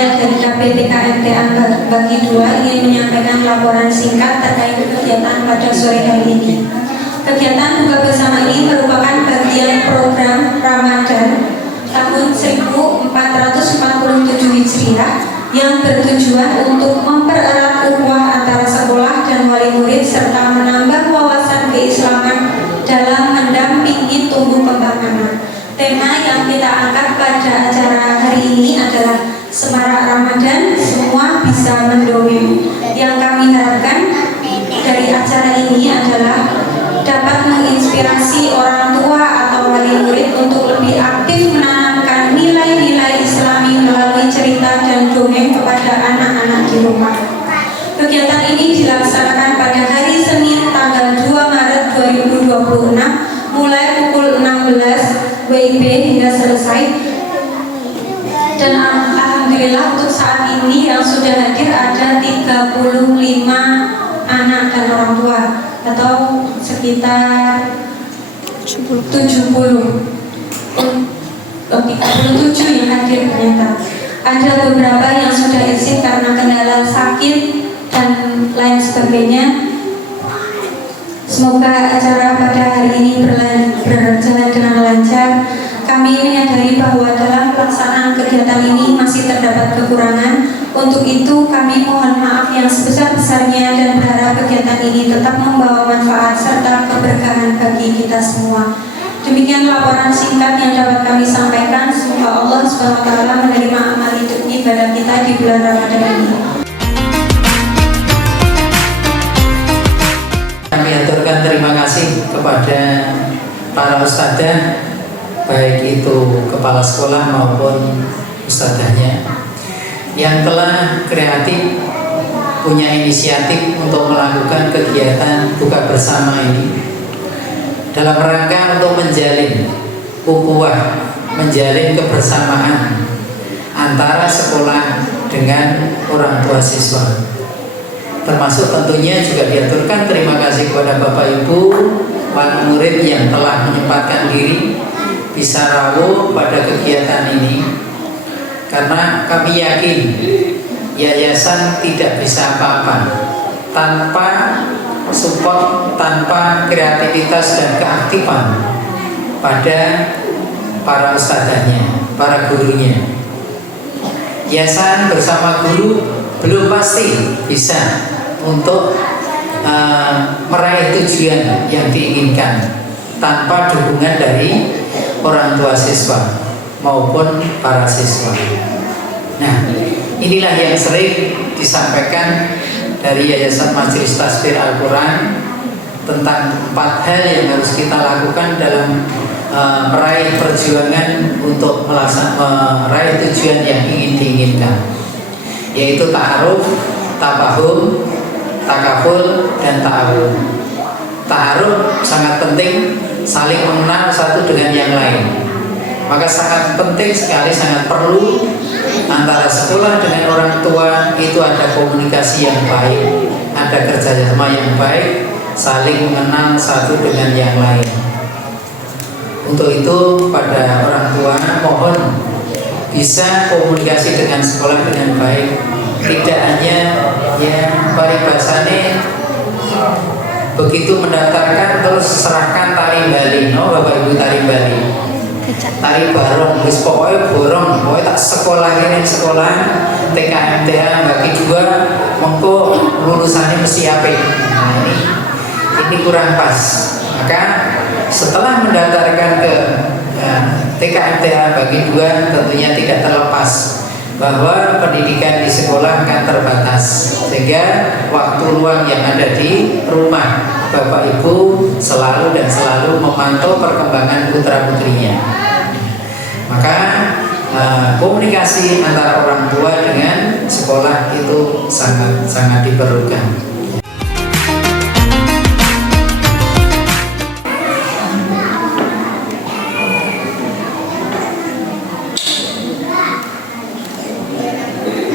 Saya dari KPTKMTA bagi 2 ingin menyampaikan laporan singkat terkait kegiatan pada sore hari ini. Kegiatan buka bersama ini merupakan bagian program Ramadan tahun 1447 Hijriah yang bertujuan untuk mempererat ukhuwah antara sekolah dan wali murid serta menambah wawasan keislaman dalam mendampingi tumbuh kembang anak. Tema yang kita angkat pada acara hari ini adalah Semarak Ramadan, semua bisa mendongeng. Yang kami harapkan dari acara ini adalah dapat menginspirasi orang tua atau wali murid untuk lebih aktif menanamkan nilai-nilai Islami melalui cerita dan dongeng kepada anak-anak di rumah. Kegiatan ini dilaksanakan pada hari Senin tanggal 2 Maret 2026 mulai pukul 16 WIB hingga selesai. Dan alhamdulillah untuk saat ini yang sudah hadir ada 35 anak dan orang tua atau sekitar 37 yang hadir ternyata. Ada beberapa yang sudah izin karena kendala sakit dan lain sebagainya. Semoga acara pada hari ini berjalan dengan lancar. Kami menyadari bahwa dalam pelaksanaan kegiatan ini masih terdapat kekurangan. Untuk itu kami mohon maaf yang sebesar-besarnya dan berharap kegiatan ini tetap membawa manfaat serta keberkahan bagi kita semua. Demikian laporan singkat yang dapat kami sampaikan. Semoga Allah SWT menerima amal hidup ibadah kita di bulan Ramadan ini. Kami aturkan terima kasih kepada para ustadzah, baik itu kepala sekolah maupun ustadzahnya, yang telah kreatif punya inisiatif untuk melakukan kegiatan buka bersama ini dalam rangka untuk menjalin ukhuwah, menjalin kebersamaan antara sekolah dengan orang tua siswa. Termasuk tentunya juga diaturkan terima kasih kepada Bapak Ibu wali murid yang telah menyempatkan diri bisa rawuh pada kegiatan ini, karena kami yakin yayasan tidak bisa apa-apa tanpa support, tanpa kreativitas dan keaktifan pada para ustadzahnya, para gurunya. Yayasan bersama guru belum pasti bisa untuk meraih tujuan yang diinginkan tanpa dukungan dari orang tua siswa maupun para siswa. Nah, inilah yang sering disampaikan dari Yayasan Majelis Tasbir Al-Quran tentang 4 hal yang harus kita lakukan dalam meraih perjuangan untuk meraih tujuan yang ingin diinginkan, yaitu ta'aruf, tafahum, takaful, dan ta'awun. Ta'aruf sangat penting, saling mengenal satu dengan yang lain. Maka sangat penting sekali, sangat perlu antara sekolah dengan orang tua itu ada komunikasi yang baik, ada kerjasama yang baik, saling mengenal satu dengan yang lain. Untuk itu pada orang tua mohon bisa komunikasi dengan sekolah dengan baik, tidak hanya ya paribasane begitu mendaftarkan terus serahkan tari Bali, no Bapak Ibu, tari Bali, tari barong, wis pokoknya borong, pokoknya tak sekolah ini sekolah TKMTA bagi 2 mengko lulusannya mesti apik. Nah, ini kurang pas. Maka setelah mendaftarkan ke TKMTA bagi 2 tentunya tidak terlepas bahwa pendidikan di sekolah akan terbatas, sehingga waktu luang yang ada di rumah Bapak Ibu selalu memantau perkembangan putra-putrinya. Maka komunikasi antara orang tua dengan sekolah itu sangat diperlukan.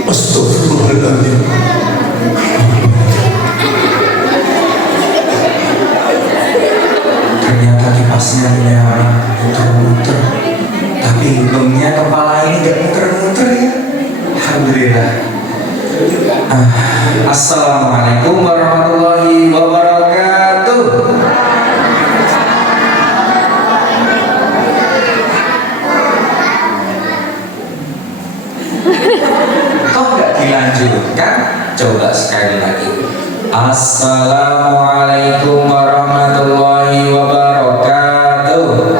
Astagfirullahaladzim. Ternyata kipasnya melihara muter-muter, tapi untungnya kepala ini gak muter-muter ya. Alhamdulillah. Assalamualaikum warahmatullahi wabarakatuh. Kok nggak dilanjutkan? Coba sekali lagi. Assalamualaikum warahmatullahi wabarakatuh.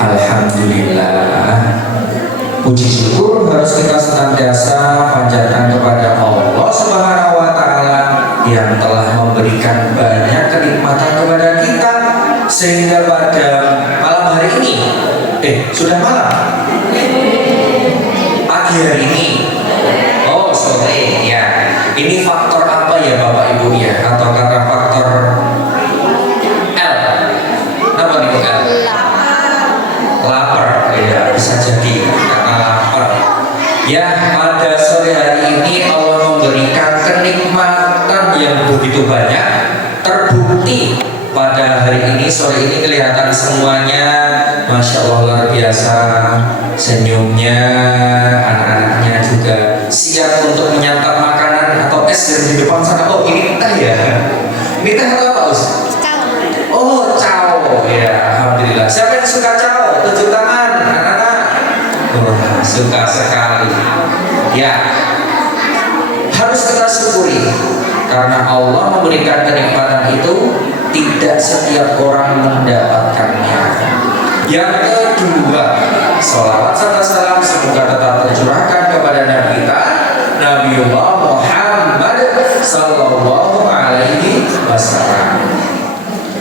Alhamdulillah, puji syukur harus kita senantiasa panjatkan kepada Allah Subhanahu wa Ta'ala yang telah memberikan banyak kenikmatan kepada kita, sehingga pada malam hari ini, sudah malam, pagi hari ini, oh sore ya, ini faktor apa ya Bapak Ibu ya, atau karena faktor L, apa nih L? Lapar, ya bisa jadi karena lapar. Ya, pada sore hari ini Allah memberikan kenikmatan yang begitu banyak, terbukti pada hari ini, sore ini kelihatan semuanya, Masya Allah luar biasa, senyumnya, anak-anaknya juga siap untuk menyantap makanan atau es dari di depan sana. Oh ini teh ya, ini teh atau apa Us? Oh cao ya, alhamdulillah. Siapa yang suka cao? Tunjuk tangan, anak-anak. Oh, suka sekali. Ya, harus kita syukuri karena Allah memberikan kenikmatan itu tidak setiap orang mendapatkannya. Yang kedua, sholawat serta salam semoga tetap tercurahkan kepada Nabi kita, Nabiullah Muhammad Sallallahu Alaihi Wasallam.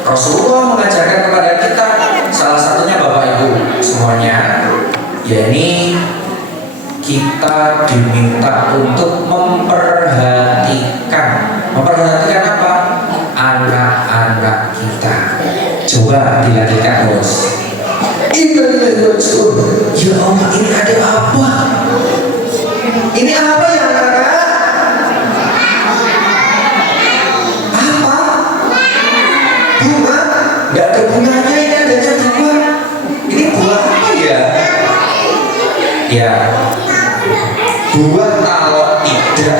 Rasulullah mengajarkan kepada kita, salah satunya Bapak Ibu semuanya, yakni kita diminta untuk memperhatikan apa? Anak-anak kita. Coba dilatihkan bos. Ya Allah, ini ada apa? Ini apa ya kakak? Bunga, nggak ada bunganya, ini adanya bunga. Ini buah apa ya? Ya, buah talok tidak.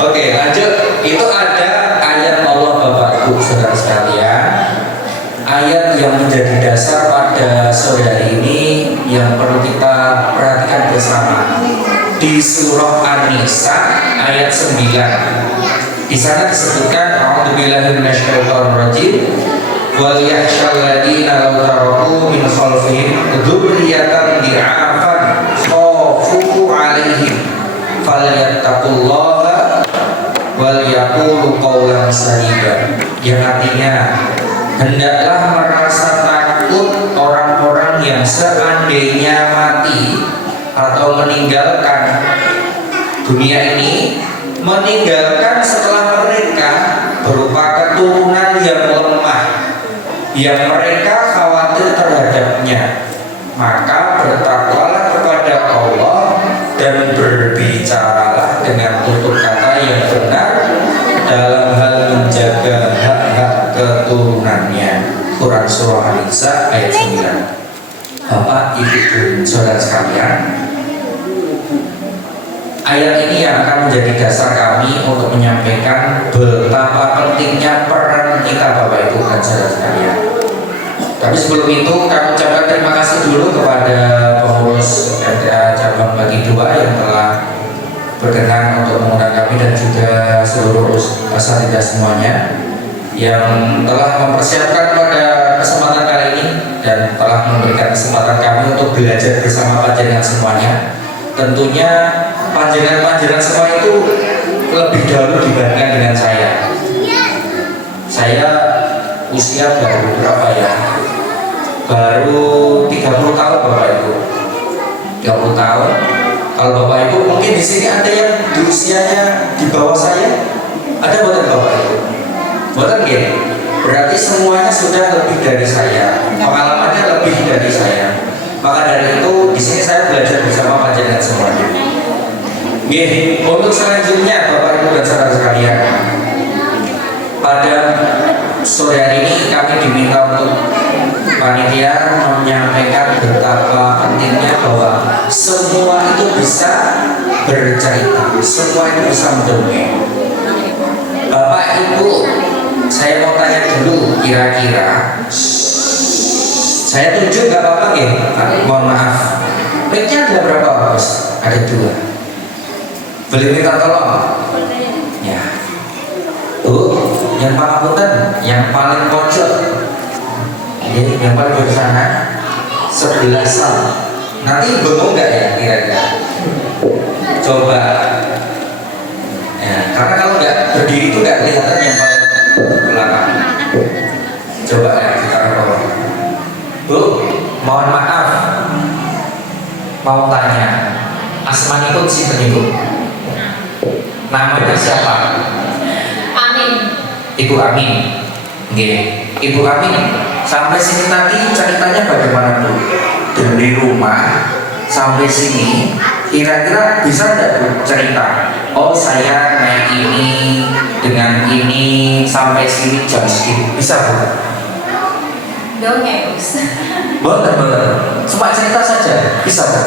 Oke, lanjut. Itu ada ayat Allah Bapak Ibu saudara sekalian. Ayat yang menjadi dasar pada sore hari ini yang perlu kita perhatikan bersama. Di surah An-Nisa ayat 9. Di sana disebutkan a'udzubillahi minasyaitonir rajim wal yakhshal ladzina law taraku min khalfihim dzurriyyatan di'afan khafu 'alaihim falyattaqullaha wal yaqulu qawlan sadida. Yang artinya, hendaklah merasa takut orang-orang yang seandainya mati atau meninggalkan dunia ini, meninggalkan setelah mereka berupa keturunan yang lemah yang mereka khawatir terhadapnya, maka bertakwalah kepada Allah dan berbicaralah dengan tutur kata yang benar dalam hal menjaga hak-hak keturunannya. Quran Surah An-Nisa ayat 9. Bapak, Ibu, saudara sekalian, ayat ini yang akan menjadi dasar kami untuk menyampaikan betapa pentingnya peran kita Bapak Ibu dan saudara sekalian. Tapi sebelum itu kami ucapkan terima kasih dulu kepada pengurus MTA cabang Bagi 2 yang telah berkenan untuk mengundang kami dan juga seluruh asatidzah semuanya yang telah mempersiapkan pada kesempatan kali ini dan telah memberikan kesempatan kami untuk belajar bersama panjenengan semuanya. Tentunya panjenengan semua itu lebih dahulu dibandingkan dengan saya. Saya usia baru berapa ya? Baru 30 tahun Bapak Ibu. 30 tahun. Kalau Bapak Ibu mungkin di sini ada yang di usianya di bawah saya. Ada bukan Bapak Ibu? Bukan ya? Berarti semuanya sudah lebih dari saya. Pengalamannya lebih dari saya. Maka dari itu di sini saya belajar bersama panjenengan semuanya. Nggih, untuk selanjutnya Bapak Ibu dan saudara sekalian, pada sore hari ini kami diminta untuk kalian menyampaikan betapa pentingnya bahwa semua itu bisa bercerita, semua itu bisa mendongeng. Bapak Ibu, saya mau tanya dulu, kira-kira saya tunjuk nggak apa-apa ya? Mohon maaf. Mic-nya ada berapa, Bos? Ada 2. Boleh minta tolong? Ya. Yang pangapunten, yang paling pojok, yang paling bersana, 11-an. Nanti bengong nggak ya kira-kira? Coba. Ya, karena kalau nggak berdiri itu nggak kelihatan yang paling belakang. Coba ya kita tolong. Bu, mohon maaf, mau tanya, asmanipun sinten Ibu? Namanya siapa? Amin. Ibu Amin. Nggih. Ibu Amin, sampai sini tadi ceritanya bagaimana Bu? Dari rumah sampai sini kira-kira bisa nggak Bu cerita? Oh saya naik ini dengan ini sampai sini jam segini, bisa Bu? Dongeng. Boleh. Cuma cerita saja, bisa Bu?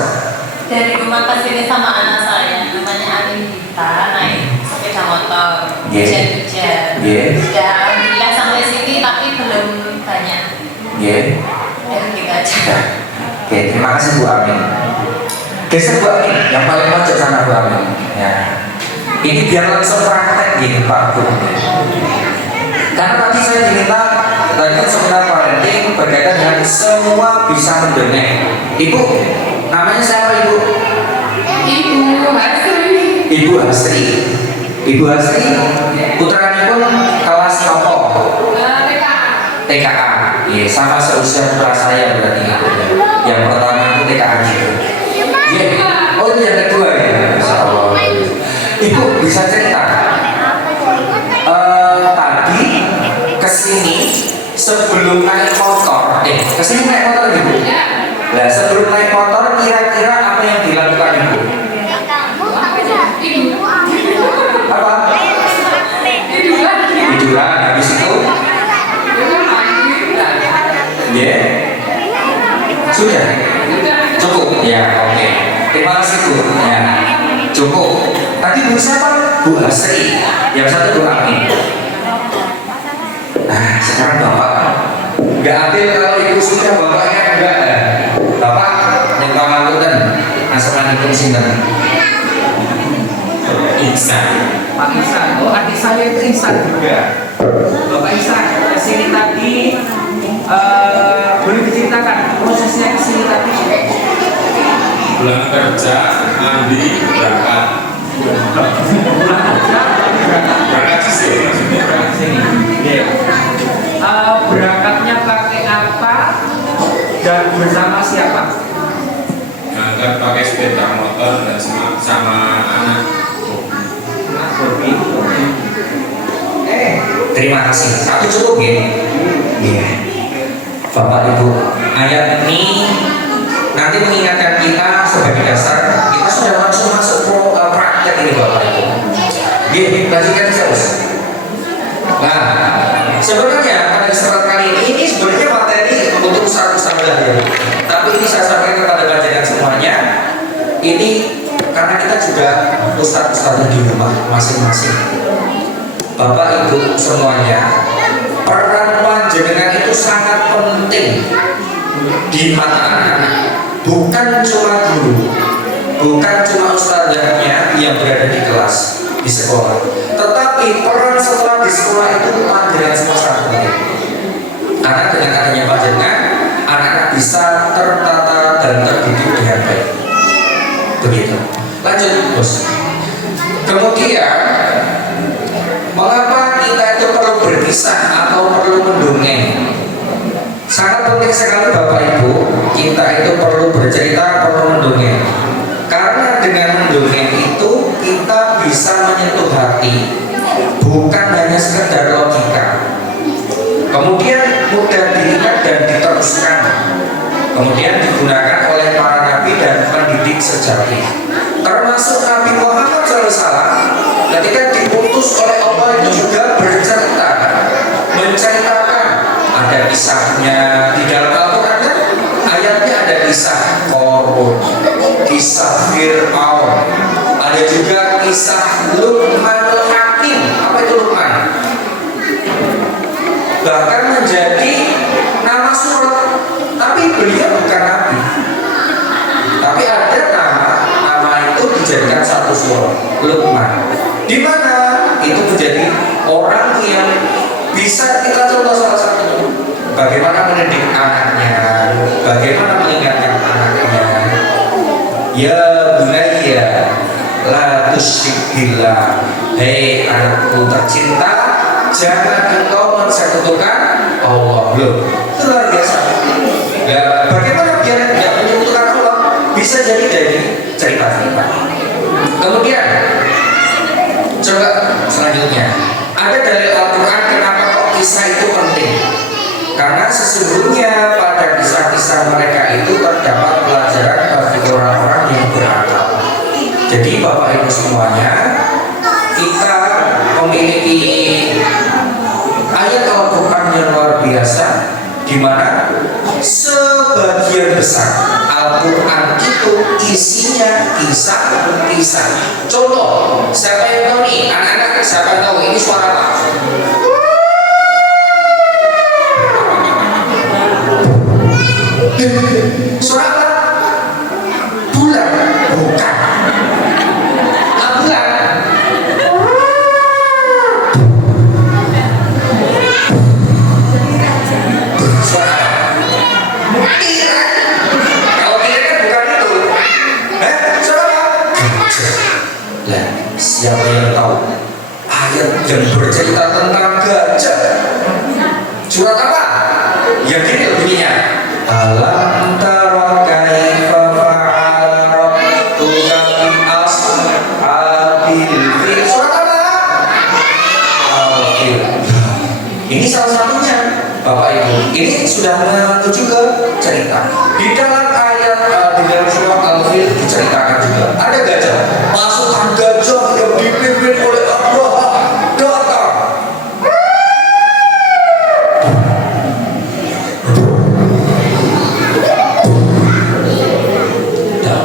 Dari rumah ke sini sama anak saya namanya Amin Dita naik sepeda motor hujan-hujan. Sudah alhamdulillah sampai sini tapi belum banyak. Ya gitu aja. Oke, terima kasih Bu Amin. Geser Bu Amin, yang paling pojok sana Bu Amin. Ya. Ini biar langsung praktek gini Pak Bu. Karena tadi saya diminta tadi kan seminar parenting berkaitan dengan semua bisa mendongeng. Ibu, namanya siapa Ibu? Ibu Hasri. Ibu Hasri. Ibu Hasri, putranipun kelas apa? TKA. Iya, sama seusia putra saya berarti Ibu. Yang pertama itu TKA gitu. Iya. Oh, itu yang kedua ya. Masya Allah. Ibu bisa cerita? Tadi kesini sebelum naik motor, kesini naik motor Ibu. Nah, sebelum naik motor kira-kira apa yang dilakukan Ibu? Apa? Tiduran. Habis itu? Ya. Sudah. Cukup. Ya, oke. Terima kasih Bu. Ya. Cukup. Tadi Bu siapa? Bu Hasri. Yang satu Bu Amin. Nah, sekarang Bapak nggak adil kalau Ibu sudah bapaknya enggak. Bapak yang pangapunten asmanipun sinten? Ihsan. Pak Ihsan, oh adik saya itu Ihsan juga. Bapak Ihsan, kesini tadi boleh diceritakan prosesnya kesini tadi? Pulang kerja, mandi, berangkat. Berangkat ke sini, maksudnya berangkat ke sini. Berangkatnya pakai apa dan bersama siapa? Berangkat pakai sepeda motor dan sama anak. Terima kasih. Satu cukup ya? Iya. Bapak Ibu, ayat ini nanti mengingatkan kita sebagai dasar. Kita sudah langsung masuk praktek ini Bapak Ibu. Gini, bagikan terus. Nah, sebenarnya pada kesempatan kali ini sebenarnya materi untuk ustaz-ustaz ya. Tapi ini saya sampaikan kepada bagian semuanya. Ini karena kita juga ustaz-ustaz di rumah masing-masing. Bapak Ibu semuanya, peran panjenengan itu sangat penting di mata anak-anak. Bukan cuma guru, bukan cuma ustazahnya yang berada di kelas di sekolah, tetapi peran sekolah di sekolah itu panjenengan semua sangat penting. Karena dengan adanya panjenengan, anak-anak bisa tertata dan terdidik dengan baik. Begitu. Lanjut, Bos. Kemudian mengapa kita itu perlu berpisah atau perlu mendongeng? Sangat penting sekali Bapak Ibu, kita itu perlu bercerita, perlu mendongeng. Karena dengan mendongeng itu kita bisa menyentuh hati, bukan hanya sekedar logika. Kemudian mudah diingat dan diteruskan. Kemudian digunakan oleh para nabi dan pendidik sejati. Termasuk Nabi Muhammad SAW ketika diutus oleh Allah itu juga bercerita, menceritakan ada kisahnya di dalam Al-Quran Rasulullah, Luqman. Di mana itu menjadi orang yang bisa kita contoh salah satu. Bagaimana mendidik anaknya, bagaimana mengingatkan anaknya. Ya bunayya, la tusyrik billah. Hei anakku tercinta, jangan engkau mensekutukan Allah. Loh, itu luar biasa. Ya, bagaimana biar tidak menyekutukan Allah? Bisa jadi dari cerita kita. Kemudian, coba selanjutnya, ada dari Al-Quran kenapa kok kisah itu penting? Karena sesungguhnya pada kisah-kisah mereka itu terdapat pelajaran bagi orang-orang yang berakal. Jadi Bapak Ibu semuanya, kita memiliki ayat Al-Quran yang luar biasa, di mana sebagian besar Al-Quran itu isinya kisah-kisah. Contoh, siapa yang tahu nih? Anak-anak, siapa yang tahu ini suara apa? Suara apa? Bulan? Bukan. Bulan. Suara apa? Kira. Kalau kira kan bukan itu. Suara apa? Gajah. Lah, siapa yang tahu ayat yang bercerita tentang gajah? Surat apa? Yang ini bunyinya. Alam tara kaifa fa'ala rabbuka bi ashabil fil. Surat apa? Al-Fil. Ini salah satunya, Bapak Ibu. Ini sudah menuju ke cerita. Di dalam ayat di dalam surat Al-Fil diceritakan juga ada gajah. Pasukan gajah yang dipimpin oleh Abraha datang.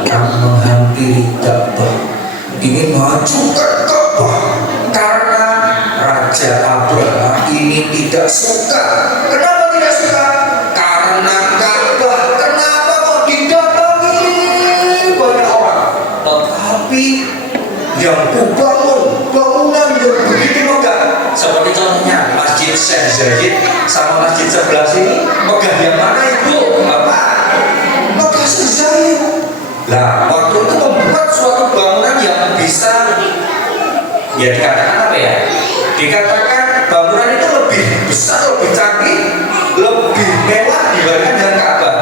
Menghampiri Ka'bah, ingin maju ke Ka'bah karena Raja Abraha ini tidak suka. Kenapa tidak suka? Karena Ka'bah. Kenapa kok didatangi banyak orang? Tetapi yang kubangun bangunan yang begitu megah, seperti contohnya Masjid Syekh Zayed sama masjid sebelah sini, megah yang mana Ibu? Bapak? Megah Syekh Zayed. Nah, waktu itu membuat suatu bangunan yang bisa, ya dikatakan apa ya? Dikatakan bangunan itu lebih besar, lebih canggih, lebih mewah dibandingkan dengan Ka'bah.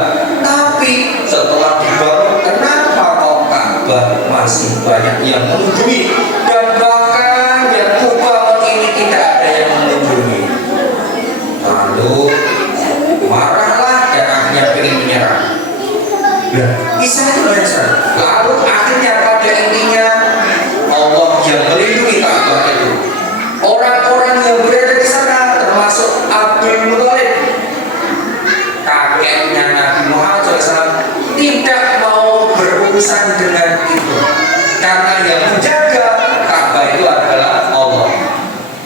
Tapi setelah dibangun, kenapa kok Ka'bah masih banyak yang mengunjungi? Dan bahkan yang kubangun ini tidak ada yang mengunjungi. Lalu marahlah dan akhirnya ingin menyerah. Kisah itu biasa. Lalu akhirnya pada intinya Allah yang melindungi Ka'bah itu. Orang-orang yang berada di sana termasuk Abdul Muthalib, kakeknya Nabi Muhammad SAW, tidak mau berurusan dengan itu karena yang menjaga Ka'bah itu adalah Allah.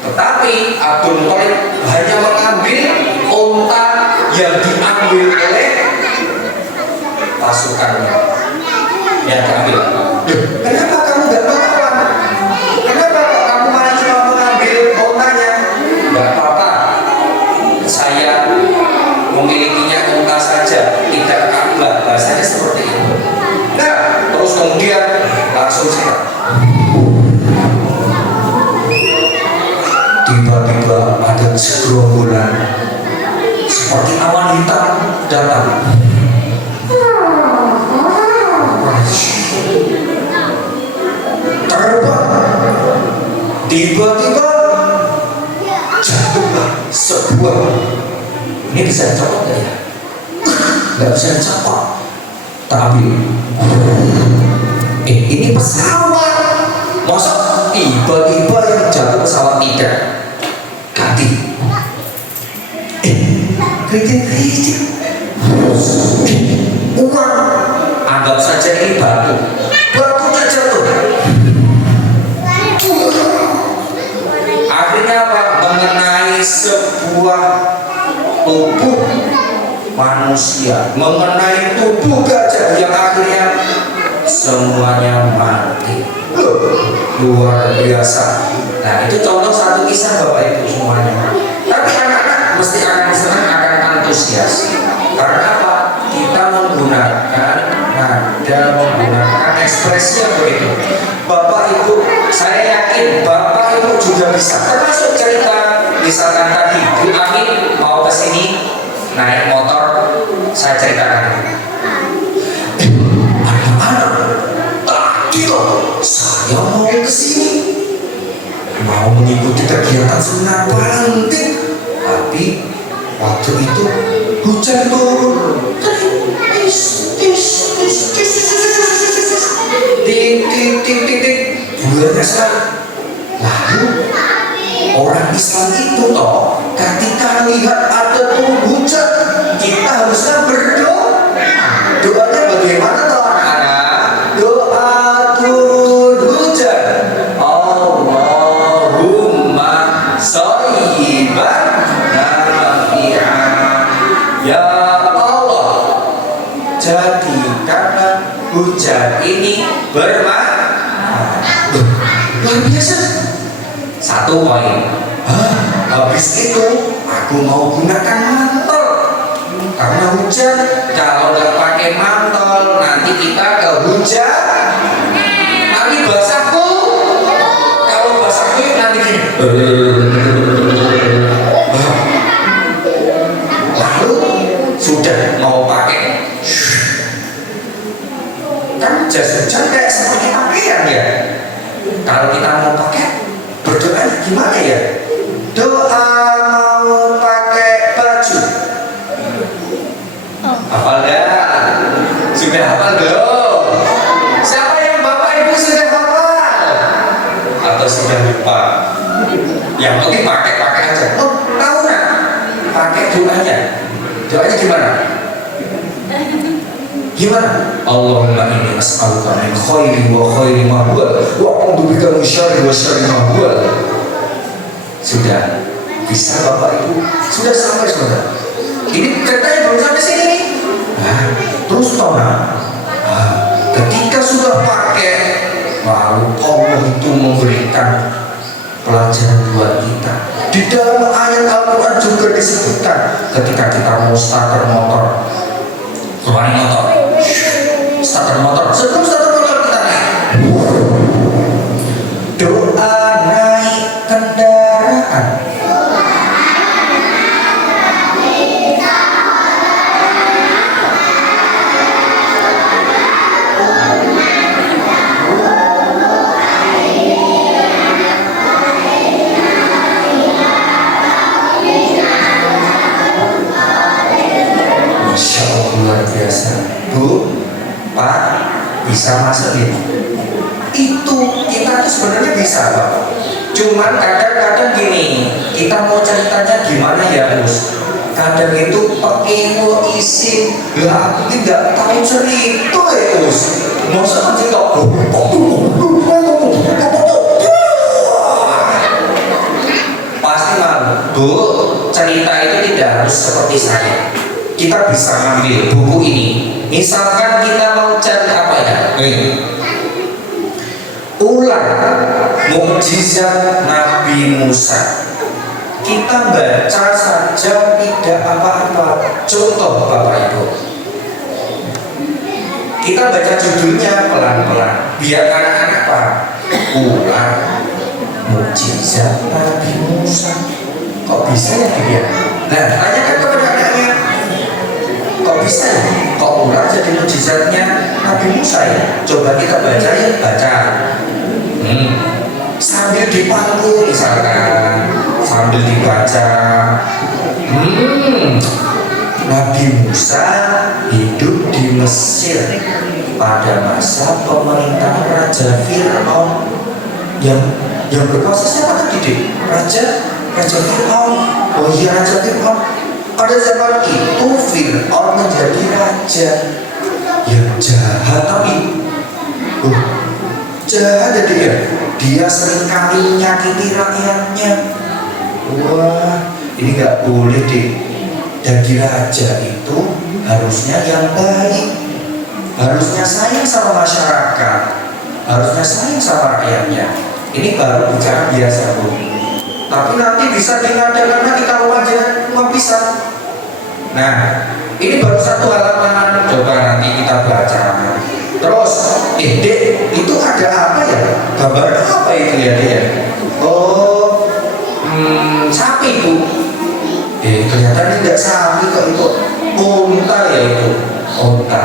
Tetapi Abdul Muthalib hanya mengambil unta yang diambil oleh pasukannya yang diambil. Kenapa kamu gak melawan? Kenapa kok kamu malah cuma mengambil untanya? Gak apa-apa, saya memilikinya unta saja, tidak Ka'bah. Bahasanya seperti itu. Nah, terus kemudian langsung saya tiba-tiba ada segerombolan seperti awan hitam datang. Terbang, tiba-tiba jatuhlah sebuah, ini bisa dicopot gak ya? Gak bisa dicopot, tapi ini pesawat. Masa tiba-tiba yang jatuh pesawat tidak ganti? Kritik uang, anggap saja ini batu, batunya jatuh. Akhirnya apa? Mengenai sebuah tubuh manusia, mengenai tubuh gajah yang akhirnya semuanya mati. Loh, luar biasa. Nah itu contoh satu kisah Bapak Ibu semuanya. Tapi anak-anak mesti akan senang, akan antusias. Karena apa? Kita menggunakan nada, menggunakan ekspresi yang begitu. Bapak Ibu, saya yakin Bapak Ibu juga bisa. Termasuk cerita, misalkan tadi Bu Amin mau ke sini naik motor, saya ceritakan. Anak-anak, tadi loh saya mau ke sini, mau mengikuti kegiatan senam palanting, tapi waktu itu hujan turun. Bulannya sekali. Lalu orang Islam itu toh ketika lihat ada turun hujan, kita harusnya berdoa. Doanya bagaimana toh anak-anak? Doa turun hujan. Allahumma shayyiban nafi'an. Ya Allah, jadikanlah hujan ini bermanfaat. Luar biasa. Satu poin. Habis itu aku mau gunakan mantel. Karena hujan, kalau nggak pakai mantel nanti kita ke hujan. Nanti basahku. Kalau basahku nanti gini. Lalu sudah mau pakai. Kan jas hujan kayak seperti pakaian ya. Kalau kita mau pakai, berdoa gimana ya? Doa mau pakai baju. Hafal gak? Sudah hafal belum? Siapa yang Bapak Ibu sudah hafal? Atau sudah lupa? Yang penting pakai aja. Oh, tahu nggak? Pakai doanya. Doanya gimana? Gimana? Allahumma inni as'aluka min khairi wa khairi ma huwa wa a'udzubika min syarri wa syarri ma huwa. Sudah bisa Bapak Ibu? Sudah sampai sudah. Ini katanya belum sampai sini nih. Nah, terus toh ketika sudah pakai, lalu Allah itu memberikan pelajaran buat kita. Di dalam ayat Al-Quran juga disebutkan ketika kita mau starter motor, starter motor, sebelum starter motor kita naik, doa naik kendaraan. Masya Allah, luar biasa. Bu, Pak, bisa masuk ya? Itu kita tuh sebenarnya bisa Pak. Cuman kadang-kadang gini, kita mau ceritanya gimana ya Bos? Kadang itu pakai mau isi, lah aku tidak tahu cerita ya Bos. Masa cerita pasti malu. Bu, cerita itu tidak harus seperti saya. Kita bisa ngambil buku ini. Misalkan kita mau cari apa ya? Ulang mukjizat Nabi Musa. Kita baca saja tidak apa-apa. Contoh Bapak Ibu, kita baca judulnya pelan-pelan. Biar anak-anak apa? Ulang mukjizat Nabi Musa. Kok bisa ya dia? Nah, tanyakan kepada anaknya. Kok bisa? Kok ulang jadi mukjizatnya Nabi Musa ya? Coba kita baca ya, baca. Sambil dipangku misalkan, sambil dibaca. Nabi Musa hidup di Mesir pada masa pemerintah Raja Fir'aun. Yang berkuasa siapa tadi deh? Raja Fir'aun. Oh iya, Raja Fir'aun. Pada zaman itu Fir'aun menjadi raja yang jahat, tapi jahat dia seringkali menyakiti rakyatnya. Wah, ini nggak boleh deh. Jadi raja itu harusnya yang baik, harusnya sayang sama masyarakat. harusnya sayang sama rakyatnya. Ini baru bicara biasa, Bu. Tapi nanti bisa diadakan lagi kalau wajah bisa. Nah, ini baru satu halaman, coba nanti kita baca. Terus, Dek, itu ada apa ya? Gambar apa itu ya, Dek? Oh, sapi, Bu. Kelihatan tidak sapi kok, itu unta ya itu, unta.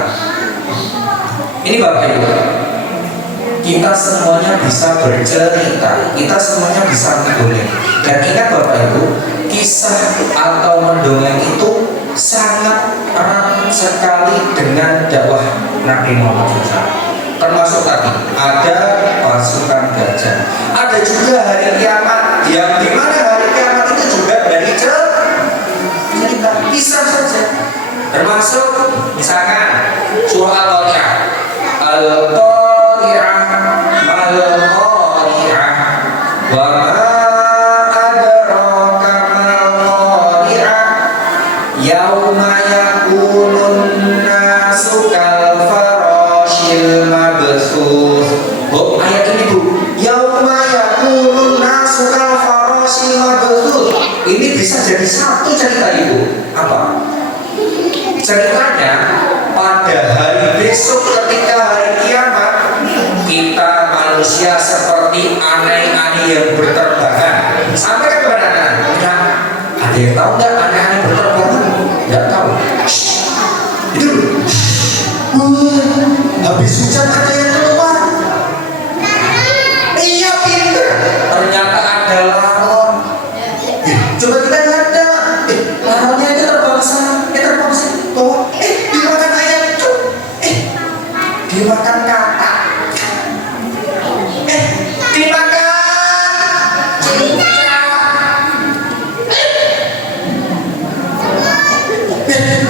Ini Bapak Ibu, kita semuanya bisa bercerita, kita semuanya bisa mendongeng. Dan ingat Bapak Ibu, kisah atau mendongeng itu sangat erat sekali dengan dakwah Nabi Muhammad SAW. Termasuk tadi ada pasukan gajah, ada juga hari kiamat, yang dimana hari kiamat itu juga dari cerita kisah saja. Termasuk misalkan surah Al-Qari'ah, Al-Qari'ah, Al-Qari'ah, wa ma adraka mal-Qari'ah, yauma yakunun nasu kal farashil mabthus. Oh, ayat ini Bu, yauma yakunun nasu kal farashil mabthus. Ini bisa jadi satu cerita Ibu. Apa? Ceritanya pada hari besok ketika hari kiamat, kita manusia seperti aneh-aneh yang berterbangan. Sampai ke mana? Nah, ada yang tahu nggak aneh-aneh berterbangan? Nggak tahu. Itu habis hujan ada yang keluar. Iya pinter. Ternyata ada laron. Coba kita lihat dah. Laronnya itu terbang sana. Bahwa dimakan ayam tuh, dimakan katak, dimakan cicak,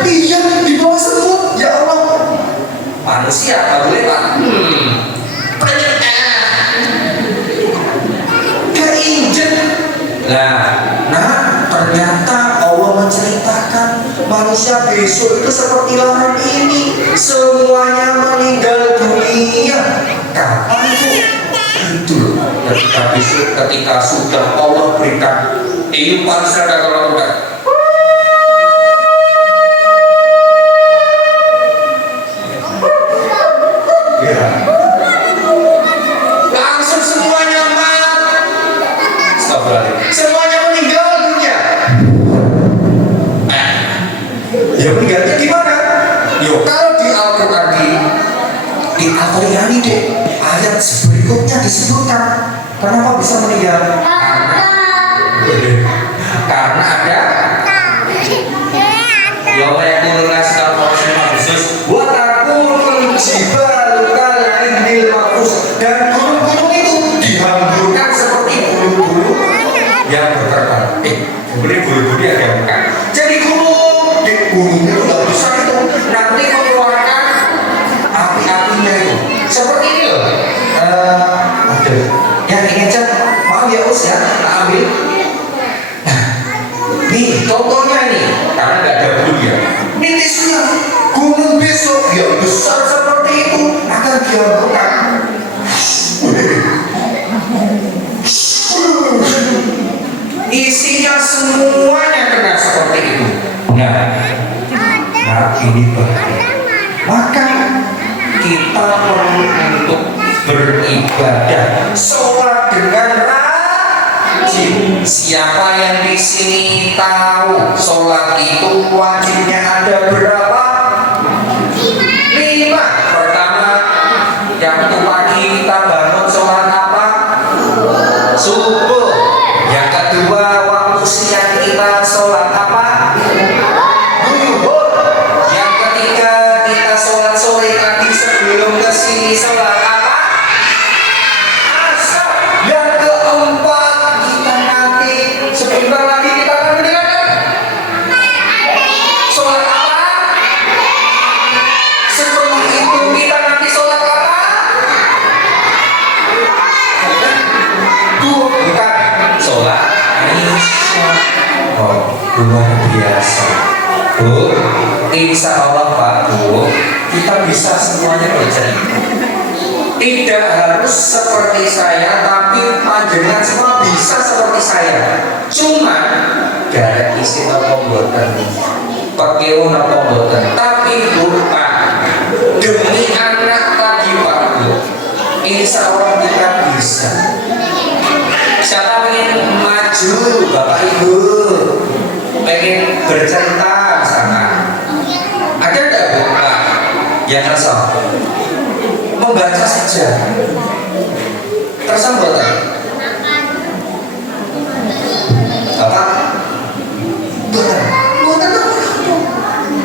iya di bawah semut. Ya Allah, manusia nggak boleh Pak. Keinjek lah. Nah, ternyata Allah menceritakan manusia besok itu seperti laron ini, semuanya meninggal dunia. Kapan itu? Ketika besok, ketika sudah Allah berikan tiupan sangkakala. Ya, langsung semuanya mati. Astagfirullahaladzim. Semuanya meninggal dunia. Ya meninggalnya gimana? Yo, kalau di Al-Quran di Al-Quran ini deh, ayat berikutnya disebutkan kenapa bisa meninggal? Karena ada yauma yakunun nasu kal farashil mabthus wa takunul jibalu kal ihnil manfush, dan gunung-gunung itu dihamburkan seperti bulu-bulu yang berterbang. Bulu-bulu yang dihamburkan. Jadi gunung itu nggak besar itu, nanti mengeluarkan api-apinya itu seperti ini loh. Aduh, yang ini aja, maaf ya Us ya, tak ambil. Nah, nih contohnya ini, karena nggak ada bulu ya. Ini tisunya, gunung besok yang besar seperti itu akan dihamburkan. Isinya semuanya kena seperti itu. Nah ini bahaya. Maka kita perlu untuk beribadah, sholat dengan rajin. Siapa yang di sini tahu sholat itu wajibnya ada berapa? 5. Pertama, yang itu pagi kita bangun sholat apa? Subuh. Yang kedua, waktu siang kita sholat apa? Zuhur. Yang ketiga, kita sholat sore tadi sebelum kesini sholat apa? Asar. Yang keempat, kita nanti sebentar lagi kita akan mendengarkan sholat apa? Setelah itu kita nanti sholat apa? Bukan sholat Isya. Oh, luar biasa Bu, insya Allah Pak Bu, kita bisa semuanya bercerita. tidak harus seperti saya, tapi panjenengan semua bisa seperti saya. Cuma gara isi napa mboten, pekeu napa mboten, tapi lupa demi anak tadi Pak Bu. Insya Allah kita bisa. Siapa ingin maju Bapak Ibu, pengen bercerita sana, ada enggak Bu Pak yang kerasa membaca saja tersambut Bapak bukan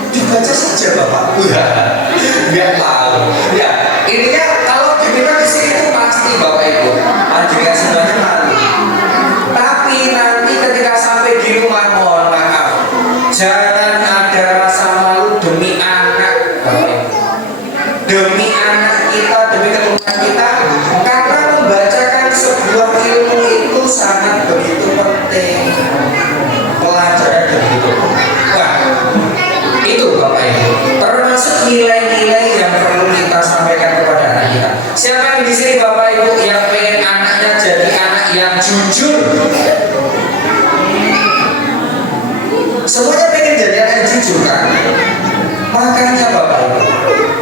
dibaca saja Bapak nggak tahu ya. Intinya kalau kita di sini itu pasti Bapak Ibu panjenengan semuanya malu, tapi nanti ketika sampai di rumah mohon maaf jangan ada rasa malu demi anak Bapak Ibu, demi anak kita, demi keturunan kita, karena membacakan sebuah ilmu itu sangat begitu penting. Pelajaran begitu. Nah, itu Bapak Ibu, termasuk nilai-nilai yang perlu kita sampaikan kepada anak kita. Siapa yang di sini Bapak Ibu yang pengen anaknya jadi anak yang jujur? Semuanya pengen jadi anak yang jujur kan? Makanya Bapak Ibu,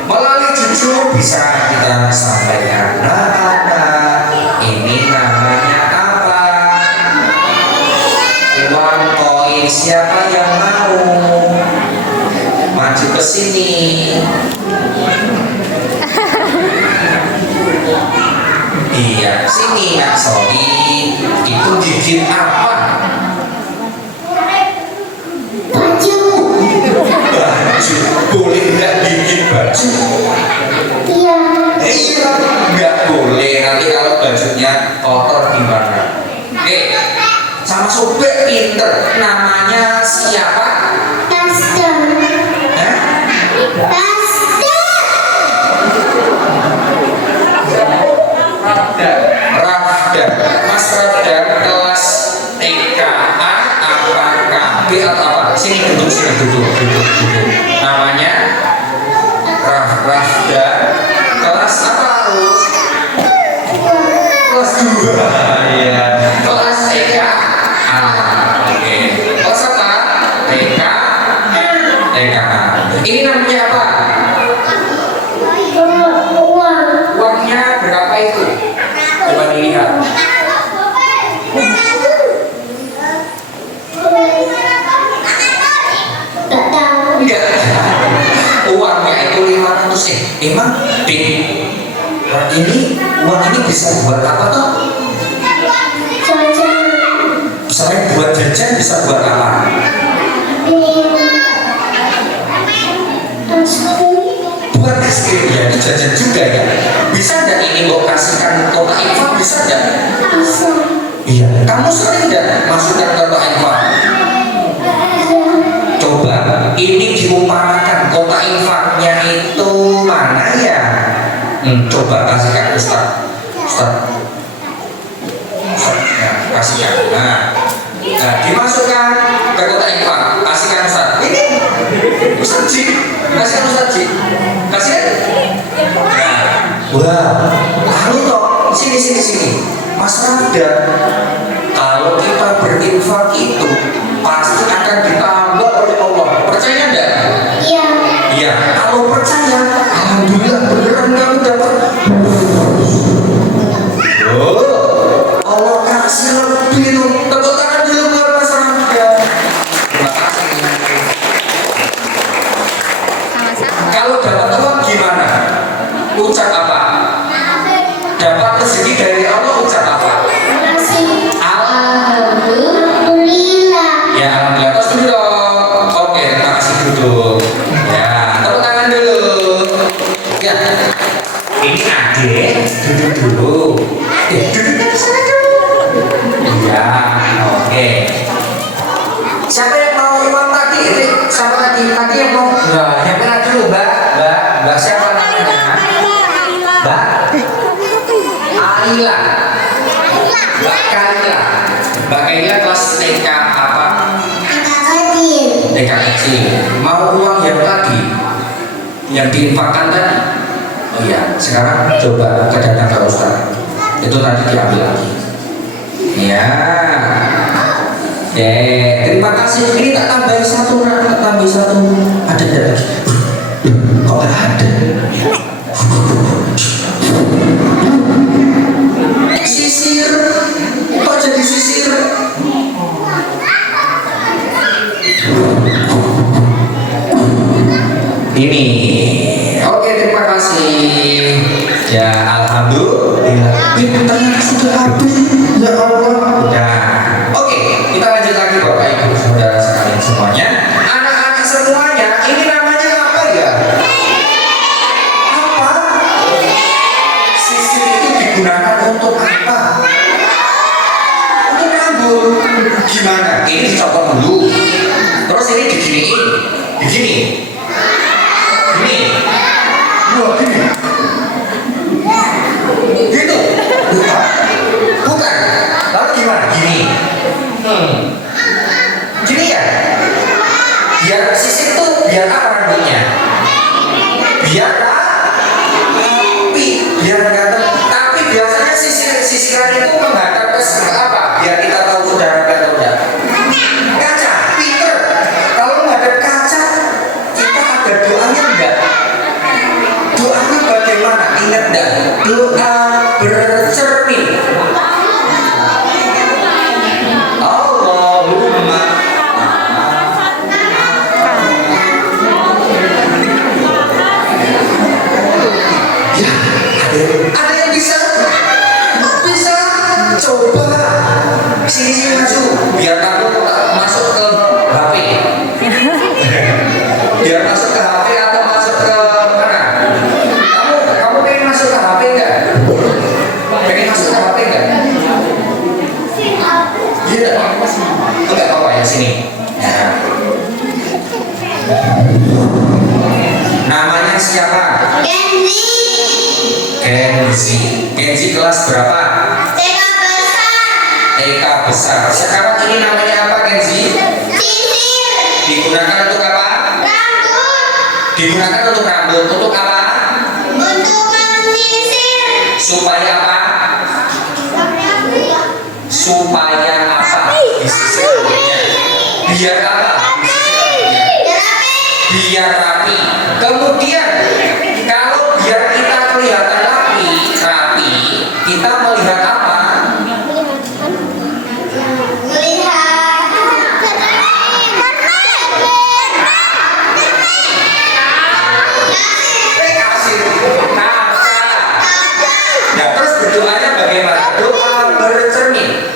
melalui jujur bisa kita sampaikan, nah ini namanya apa? Uang koin, siapa yang mau maju ke sini? Iya, sini Nak Soni. Itu gigit apa? Baju. Boleh nggak gigit baju? Iya. Iya, nggak boleh. Nanti kalau bajunya kotor gimana? Sama sobek pinter. Namanya siapa? Pastor. Rafda. Mas Rafda kelas TK A apa KB atau apa? Sini duduk. Namanya Rafda. Kelas apa? Kelas 2. Iya. Kelas TK A. Oke. Kelas apa? TK A. Ini namanya apa? Uangnya berapa itu? Coba dilihat. Enggak. Uangnya itu 500 Emang ini uang ini bisa buat apa toh? Misalnya buat jajan bisa buat apa? Buat es krim ya, ini jajan juga ya. Bisa nggak ini mau kasihkan kotak infak, bisa nggak? Bisa. Iya. Kamu sering nggak masukkan kotak infak? Coba ini diumpamakan kotak infaknya itu mana ya? Coba kasihkan Ustaz. Ya, kasihkan. Nah, dimasukkan ke kotak infak, kasihkan Ustaz. Ini Ustaz Ji, kasihkan Ustaz Ji. Kasihkan. Wah, lalu toh sini. Mas Rafda, kalau kita berinfak itu pasti akan ditambah oleh Allah. Percaya enggak? Iya. Iya. Kalau percaya, alhamdulillah beneran kamu dapat. Allah kasih lebih itu. Tepuk tangan dulu buat Mas Rafda. Terima kasih. Kalau dapat uang gimana? Ucap apa? Dapat rezeki dari Allah, ucap apa? Alhamdulillah. Ya, alhamdulillah. Terus dulu dong. Oke, terima kasih duduk. Ya, tepuk tangan dulu. Ya, ini adik, duduk dulu. Duduk di sana dulu. Ya, oke. Siapa yang mau uang tadi? Siapa tadi yang mau? Nah, yang mana dulu, Mbak siapa namanya? Mbak Kaila. Mbak Kaila kelas TK apa? TK kecil. Mau uang yang tadi? Yang diinfakkan tadi? Iya, sekarang coba kedatang ke Ustaz. Itu nanti diambil lagi. Ya. Terima kasih. Ini tak tambahin satu, tak tambahin satu. Ada lagi. Kok nggak ada? Sisir. Kok jadi sisir? Ini. Oke, terima kasih. Ya, alhamdulillah. Ternyata sudah habis. Ya Allah. Udah. Oke, kita lanjut lagi Bapak Ibu Saudara sekalian semuanya. Anak-anak semuanya, ini namanya apa ya? Apa? Sisir itu digunakan untuk apa? Untuk rambut. Gimana? Ini dicopot dulu. Terus ini diginiin. Begini. Ini. Wah, gini. Gitu. Bukan. Lalu gimana? Gini. Gini ya. Biar sisir tuh biar apa rambutnya? Biar rapi, biar ganteng. Tapi biasanya sisiran itu menghadap ke apa? Biar kita tahu sudah rapi atau tidak. Kaca, Peter. Kalau menghadap kaca, kita ada doanya enggak? Doanya bagaimana? Ingat enggak? Doa bercermin. Allahumma ya, ada yang bisa coba sini maju biar kamu masuk ke HP. Biar masuk ke HP atau masuk ke mana? Kamu pengen masuk ke HP enggak? Pengen masuk ke HP enggak? Iya. Enggak apa-apa ya sini. Ya. Namanya siapa? Kenzi kelas berapa? TK besar. Sekarang ini namanya apa Kenzi? Digunakan untuk apa? Digunakan untuk rambut. Untuk apa? Supaya apa? Supaya apa? Disisir rambutnya. Biar apa? Biar rapi. Kemudian kalau biar kita kelihatan rapi, kita melihat apa? Nah, terus berdoanya bagaimana? Doa bercermin.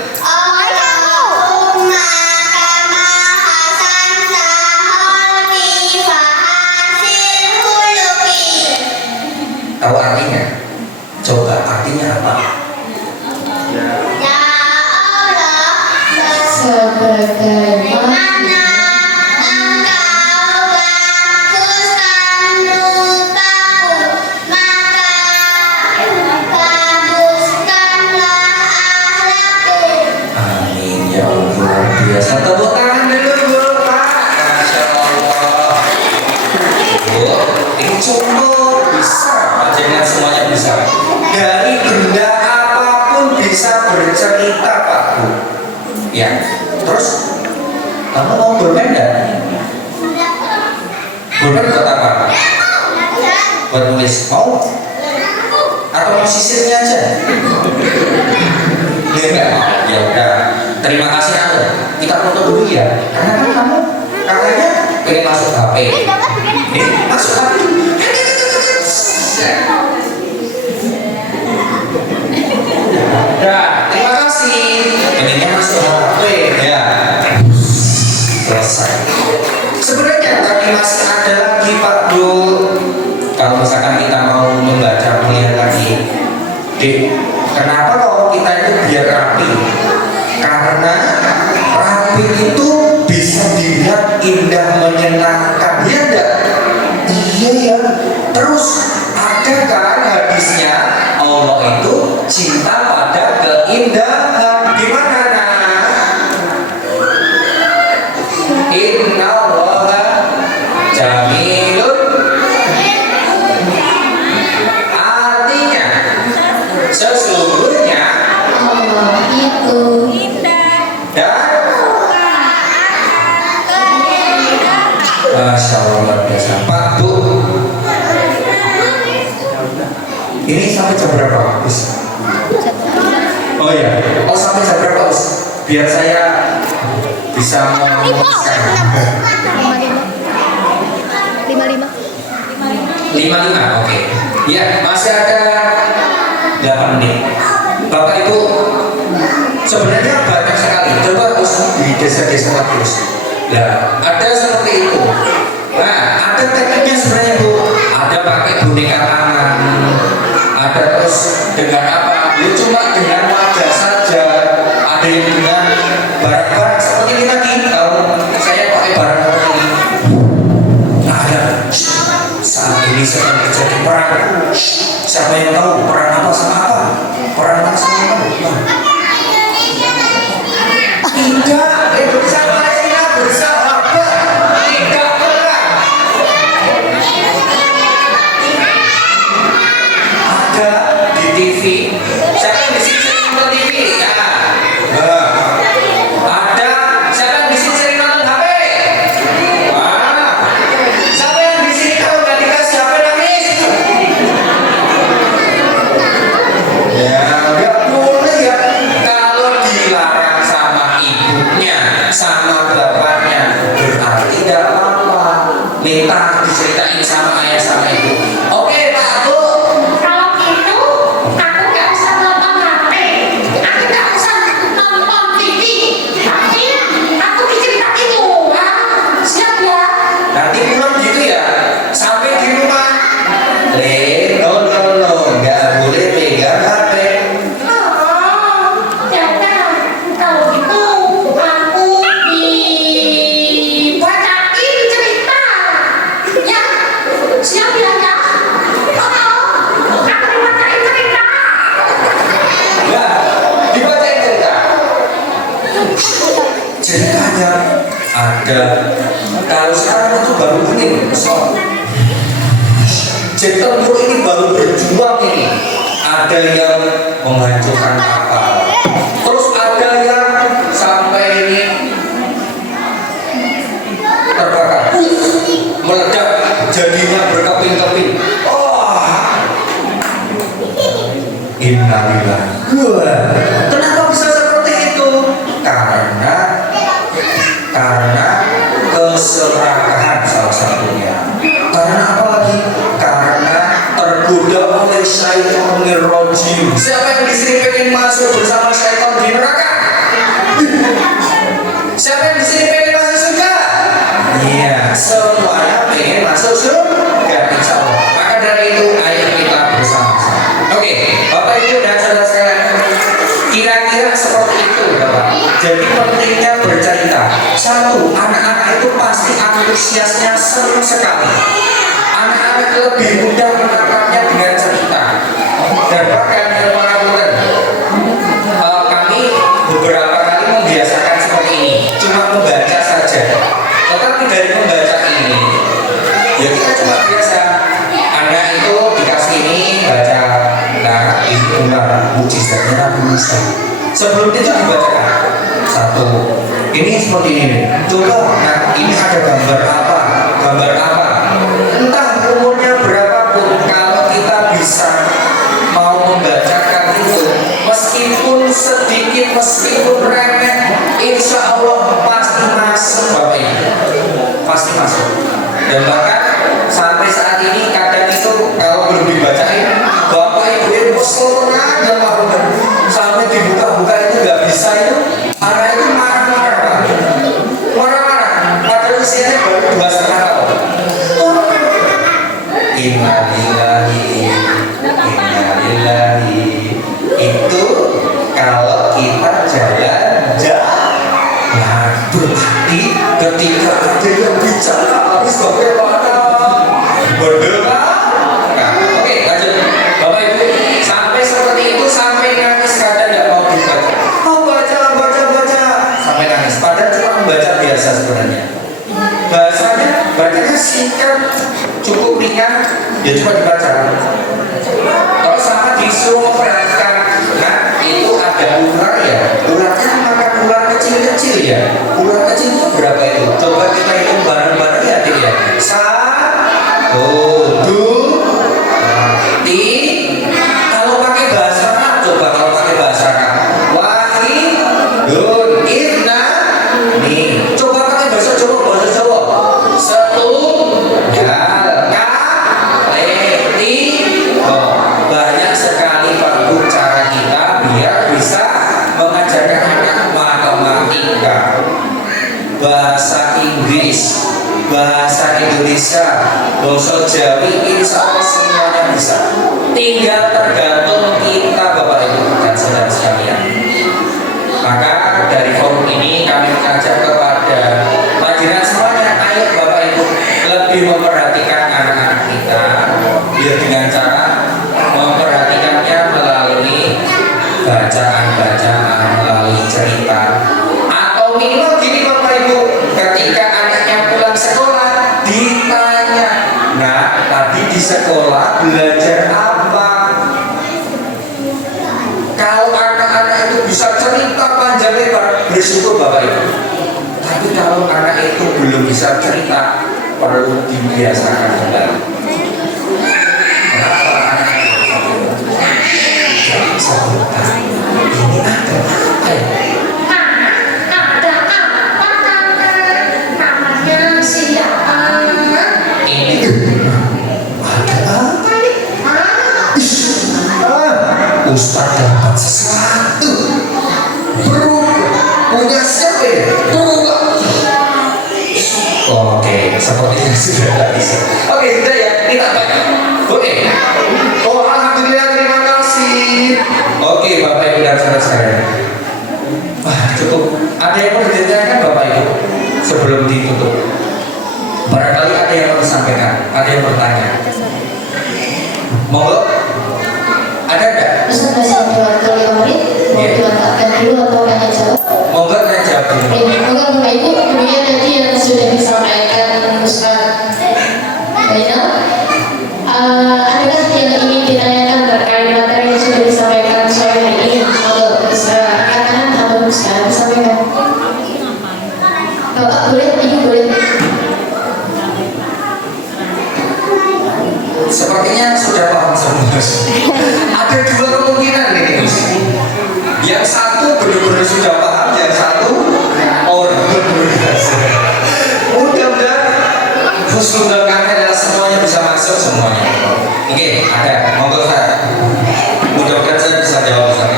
Tahu artinya? Coba artinya apa? Sebagaimana engkau bagus dan rupaku, maka baguskanlah akhlakku. Amin ya Allah, luar biasa. Tepuk tangan dulu Pak. Masya Allah. Ini contoh bisa, jangan semuanya bisa. Dari benda apapun bisa bercerita Pak Bu. Ya, terus kamu mau bolpen enggak? Bolpen buat apa? Buat nulis. Mau? Atau mau sisirnya aja? Enggak. Ya udah. Terima kasih aku. Kita foto dulu ya. Karena kan kamu katanya pengen masuk HP. Masuk HP. Udah. Terima kasih. Pengennya masuk HP ya. Selesai. Sebenarnya tadi masih ada lagi Pak Bro. Kalau misalkan kita mau membaca melihat lagi, kenapa kalau kita itu biar rapi? Karena rapi itu bisa dilihat indah menyenangkan, ya enggak? Iya ya. Terus ada kan hadisnya Allah itu cinta pada keindahan. Gimana nak? Inna Allah jamilun. Ini sampai jam berapa, Us? Oh iya, oh sampai jam berapa, Us? Biar saya bisa memutuskan. 55, oke. Ya, masih ada 8 menit. Bapak Ibu, sebenarnya banyak sekali. Coba Us di desa-desa terus. Nah, ada seperti itu. Nah, ada tekniknya sebenarnya Bu. Ada pakai boneka tangan, ada terus dengan apa? Ya cuma dengan wajah saja. Ada yang dengan barang-barang seperti ini tadi. Kalau saya pakai barang seperti ini, nah ada. Saat ini sedang terjadi perang. Siapa yang tahu perang apa sama apa? Perang apa sama apa? Tidak, bersama saya bersahabat. Tidak perang. Ada di TV. Siapa yang di sini nonton TV? Nah, ada. Siapa yang di sini sering nonton HP? Wah. Siapa yang di sini kalau nggak dikasih HP nangis? Ya, nggak boleh ya. Kalau dilarang sama ibunya, sama bapaknya, berarti tidak apa-apa. Minta diceritain sama ayah sama ibu. Oke Pak Bu. Kalau gitu, aku nggak usah nonton HP, aku nggak usah nonton TV, tapi aku diceritain doang. Siap ya? Nanti pulang gitu ya, sampai di rumah. No, nggak boleh pegang HP. Oh, ya udah. Kalau gitu, aku dibacain cerita. Ya, siap ya ya? Oh, aku dibacain cerita. Ya, dibacain cerita. Ceritanya ada. Kalau sekarang itu baru ini, Jack Tempur ini baru berjuang ini. Ada yang menghancurkan kapal, terus ada yang sampai ini terbakar, meledak, jadinya berkeping-keping. Innalillahi. Kenapa bisa seperti itu? Karena keserakahan salah satunya. Karena apa lagi? Karena tergoda oleh syaitonir rajim. Siapa yang di sini pengen masuk bersama syaitan di neraka? Siapa yang di sini pengen masuk surga? Iya, semuanya pengen masuk surga, insya Allah. Maka dari itu ayo kita bersama-sama. Oke, Bapak Ibu dan saudara sekalian, kira-kira seperti itu, Bapak. Jadi pentingnya bercerita. Satu, anak-anak itu pasti antusiasnya senang sekali. Anak-anak lebih mudah menangkapnya dengan cerita. Dan bahkan para murid, kami beberapa kali membiasakan seperti ini, cuma membaca saja. Tetapi dari membaca ini, ya kita cuma biasa. Anak itu dikasih ini baca, nah ini ular mujizatnya Nabi Musa. Sebelum itu dibacakan satu. Ini seperti ini. Coba, nah ini ada gambar apa? Gambar apa? Entah umurnya berapapun, kalau kita bisa mau membacakan itu, meskipun sedikit, meskipun remeh, insya Allah pasti masuk Bapak Ibu. Pasti masuk. Dan bahkan sampai saat ini kadang itu kalau belum dibacain, Bapak Ibu itu kesel dan marah. Sampai dibuka-buka itu nggak bisa itu. Anak itu marah-marah. Padahal usianya baru 2,5 tahun. Innalillahi. Itu kalau kita jalan-jalan, nah berarti ketika ada yang bicara harus bagaimana? Berdoa. Nah, oke, lanjut. Bapak Ibu, sampai seperti itu, sampai nangis kadang nggak mau dibaca. Mau baca, sampai nangis. Padahal cuma membaca biasa sebenarnya. Bacanya singkat, cukup ringan, ya cuma dibaca. Kalau sama disuruh memperhatikan, nah itu ada ular ya. Ularnya makan ular kecil-kecil ya. Ular kecil itu berapa itu? Coba kita hitung bareng-bareng ya, Dik ya. 1, 2, 3, Bangsa Jawi insya Allah semuanya bisa. Tinggal tergantung kita Bapak Ibu dan saudara sekalian. Maka dari forum ini kami mengajak kepada panjenengan semuanya, ayo Bapak Ibu lebih memperhatikan anak-anak kita, biar dengan cara memperhatikannya melalui bacaan-bacaan, melalui cerita. Atau minimal gini Bapak Ibu, ketika anaknya pulang sekolah ditanya, nah tadi di sekolah belajar apa? Kalau anak-anak itu bisa cerita panjang lebar, bersyukur Bapak Ibu. Tapi kalau anak itu belum bisa cerita, perlu dibiasakan kembali. Kenapa anak itu bisa cerita? Ini ada apa ya? Ada apa kakak? Namanya siapa? Ini ada apa nih? Ustaz dapat sesuatu. Punya siapa ya? Oke, sepertinya sudah tak bisa. Oke, sudah ya, kita tanya. Oke. Oh, alhamdulillah, terima kasih. Oke, Bapak Ibu dan saudara sekalian. Wah, cukup. Ada yang mau ditanyakan Bapak Ibu sebelum ditutup? Barangkali ada yang mau disampaikan, ada yang bertanya. Monggo. Ada enggak? Ustaz masih ada waktu 5 menit. Mau Iya. diletakkan dulu atau hanya jawab? Monggo saya jawab dulu. Monggo Bapak Ibu, kemudian nanti yang sudah disampaikan Ustaz Zainal, adakah yang ingin ditanyakan terkait materi yang sudah disampaikan sore hari ini? Monggo bisa kanan atau bisa disampaikan. Bapak boleh, Ibu boleh. Sepertinya sudah paham semua. Ada dua kemungkinan nih Gus. Yang satu benar-benar sudah paham, yang satu orang berbiasa. Mudah-mudahan husnul kami adalah semuanya bisa masuk semuanya. Oke, ada. Monggo Ustaz. Mudah-mudahan saya bisa jawab Ustaz.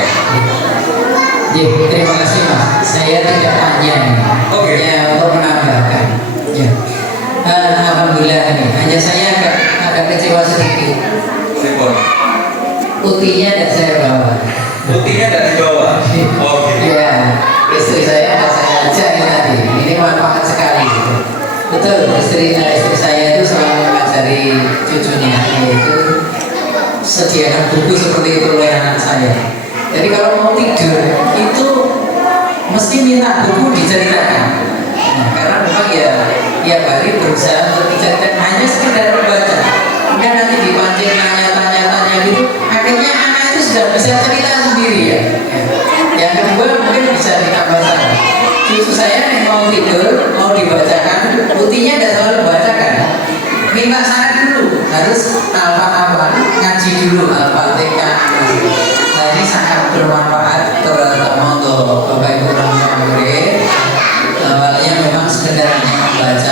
Ya, terima kasih Mas. Saya tidak panjang. Oke. Ya, untuk menambahkan. Ya. Alhamdulillah nih. Hanya saya agak kecewa sedikit. Sipon. Putihnya tidak saya bawa. Putihnya dari bawah. Oke. Iya, istri saya ada saya ajak ini tadi. Ini manfaat sekali. Gitu. Betul, istri saya itu selalu mengajari cucunya, yaitu sediakan buku seperti itu oleh anak saya. Jadi kalau mau tidur itu mesti minta buku diceritakan. Nah, karena memang ya tiap hari berusaha untuk diceritakan, hanya sekedar membaca. Kemudian nanti dipancing tanya gitu. Akhirnya anak itu sudah bisa cerita sendiri ya. Yang kedua mungkin bisa ditambah saya. Cucu saya yang mau tidur, mau dibacakan, putihnya tidak selalu bacakan. Minta saya dulu, harus alfa ngaji dulu Al-Fatihah. Nah ini sangat bermanfaat terutama untuk Bapak Ibu orang tua murid. Awalnya memang sekedar hanya baca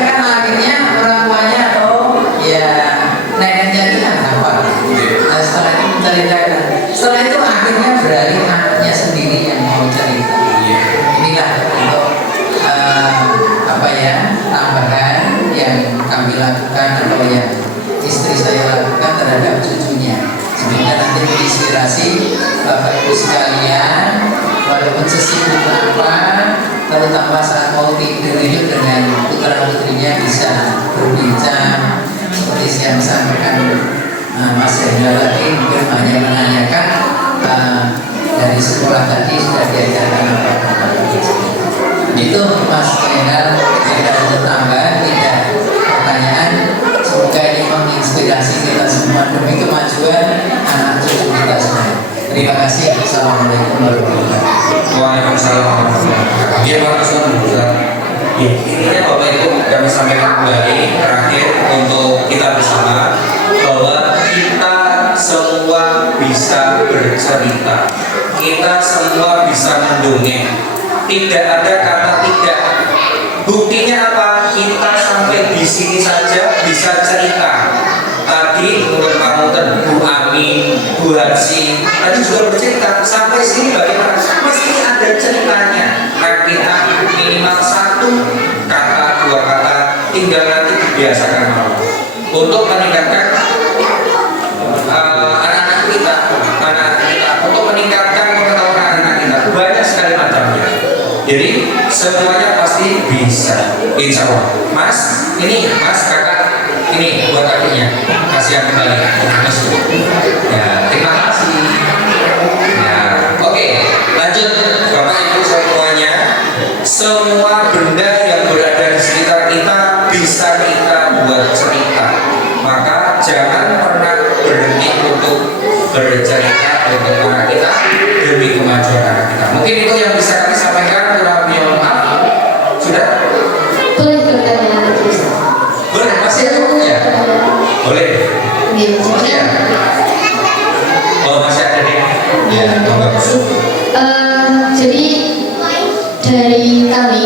kan akhirnya orang tuanya atau ya neneknya itu kan apa? Nah setelah itu menceritakan, setelah itu akhirnya beralih anaknya sendiri yang mau cerita. Inilah untuk apa ya tambahan yang kami lakukan atau yang istri saya lakukan terhadap cucunya, sehingga nanti menginspirasi Bapak Ibu sekalian, walaupun sesibuk apa, terutama saat mau tidur itu dengan putra putrinya bisa berbincang seperti yang disampaikan Mas Hendra tadi, mungkin hanya menanyakan dari sekolah tadi sudah diajarkan apa. Itu Mas Hendra, tidak ada tambahan, tidak pertanyaan. Semoga ini menginspirasi kita semua demi kemajuan anak cucu kita semua. Terima kasih. Assalamualaikum warahmatullahi wabarakatuh. Waalaikumsalam warahmatullahi wabarakatuh. Iya Pak Ustaz. Intinya Bapak Ibu kami sampaikan kembali terakhir untuk kita bersama bahwa kita semua bisa bercerita, kita semua bisa mendongeng. Tidak ada kata tidak. Buktinya apa? Kita sampai di sini saja bisa cerita. Tadi menurut Pak Munten, Bu Ami, Bu Harsi, tadi juga bercerita. Sampai sini bagaimana? Mesti ada ceritanya. Kita minimal satu kata, dua kata biasakan mau untuk meningkatkan anak-anak kita, untuk meningkatkan pengetahuan anak-anak kita. Banyak sekali macamnya. Jadi semuanya pasti bisa, insya Allah. Mas, ini Mas kakak, ini buat adiknya, kasih yang kembali. Mas. Ya, terima kasih. Ya, oke, lanjut Bapak Ibu semuanya. Semua benda yang berada di sekitar kita bisa kita buat cerita. Maka jangan pernah berhenti untuk bercerita dengan anak kita demi kemajuan anak kita. Mungkin itu yang bisa kami sampaikan. Kurang lebih mohon maaf. Sudah? Boleh bertanya lagi? Boleh, masih ada waktunya? Boleh. Masih ya? Oh, masih ada nih. Ya, Terima kasih. Jadi dari kami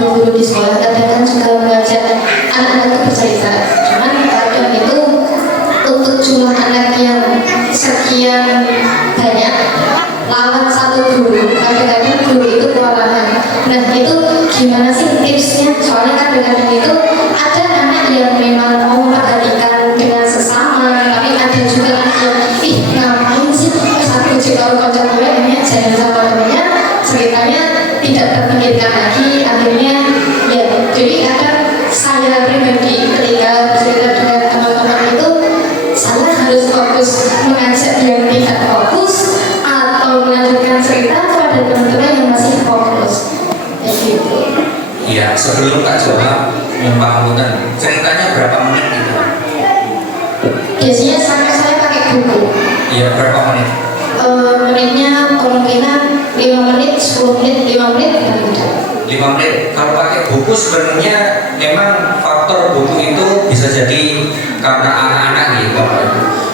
guru di sekolah kadang kan juga mengajak anak-anak itu bercerita. Cuman kadang itu untuk jumlah anak yang sekian banyak lawan satu guru, kadang-kadang guru itu kewalahan. Nah itu gimana sih tipsnya? Soalnya kadang-kadang itu ada anak yang memang mau memperhatikan dengan sesama, tapi ada juga anak yang ngapain sih satu kalau kocok gue ini jangan sama temennya, ceritanya tidak terpikirkan lagi, akhirnya ya jadi kadang saya pribadi ketika bercerita dengan teman-teman itu saya harus fokus mengajak yang tidak fokus atau melanjutkan cerita kepada teman-teman yang masih fokus ya gitu. Iya, sebelum Kak jawab, membangunkan ceritanya berapa menit gitu? Biasanya saya pakai buku. Iya, berapa menit? Menitnya kemungkinan 5 menit, 10 menit, 5 menit dan tidak. 5 menit. Kalau pakai buku sebenarnya memang faktor buku itu bisa jadi karena anak-anak gitu.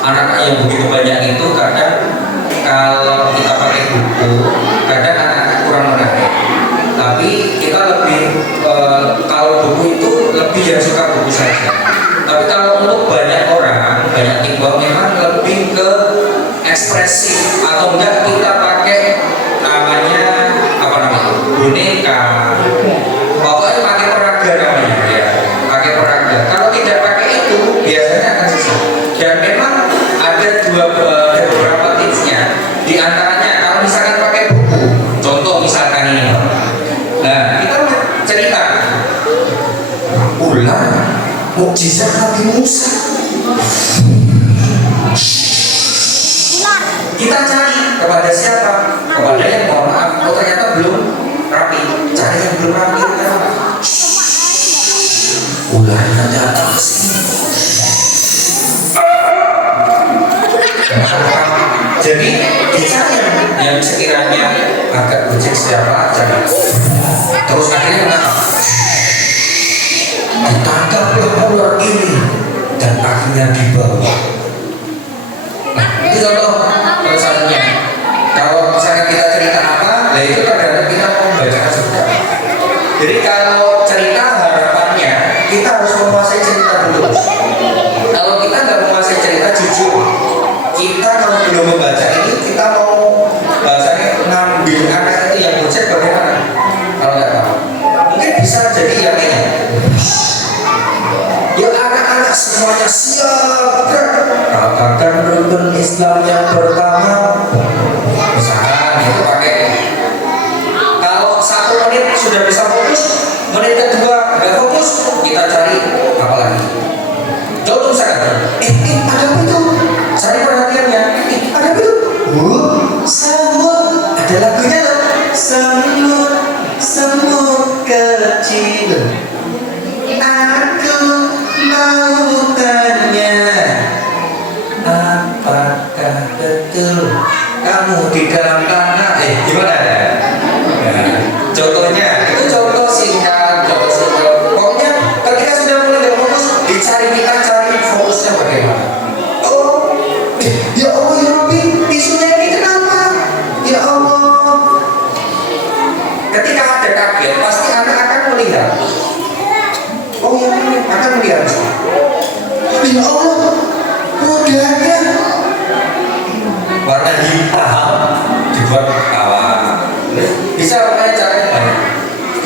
Anak yang begitu banyak itu kadang kalau kita pakai buku, kadang anak-anak kurang menarik. Tapi kita lebih kalau buku itu lebih yang suka buku saja. Tapi kalau untuk banyak orang, banyak timbang memang lebih ke ekspresif atau enggak kita pakai namanya apa namanya boneka, pokoknya pakai peraga namanya ya, pakai peraga. Kalau tidak pakai itu biasanya akan susah. Dan memang ada beberapa tipsnya. Di antaranya kalau misalkan pakai buku, contoh misalkan ini, nah kita cerita ulang mukjizat Nabi Musa. Kita cari kepada siapa? Kepada yang mohon maaf, oh ternyata belum rapi. Cari yang belum rapi. Ularnya datang ke sini. Jadi dicari yang sekiranya agak becek siapa cari. Terus akhirnya ditangkaplah ular ini dan akhirnya dibawa. Nah, itu contoh satunya. Kalau misalnya kita cerita apa, nah itu kadang-kadang kita membacakan sebentar. Jadi kalau cerita harapannya kita harus menguasai cerita dulu. Kalau kita nggak menguasai cerita, jujur kita kalau belum membaca ini kita mau bahasanya ngambil anak itu yang bocet bagaimana? Kalau nggak tahu, mungkin bisa jadi yang ini. Ya anak-anak semuanya siap. Katakan rukun Islam yang pertama. Misalkan itu pakai. Kalau 1 menit sudah bisa fokus, menit kedua nggak fokus, kita cari apa lagi? Contoh misalkan, ada apa itu? Cari perhatiannya. Ada apa itu? Semut. Ada lagunya loh. Semut, semut kecil. Aku mau tanya, apakah betul kamu di dalam tanah? Gimana ya? Nah, contohnya itu contoh singkat, Pokoknya ketika sudah mulai dari fokus, dicari kita cari fokusnya bagaimana. Oh, ya Allah ya Rabbi, tisunya ini kenapa? Ya Allah. Ketika ada kaget, pasti anak akan melihat. Oh ya, akan melihat. Ya Allah, mudahnya warna hitam dibuat kawan. Bisa makanya caranya banyak.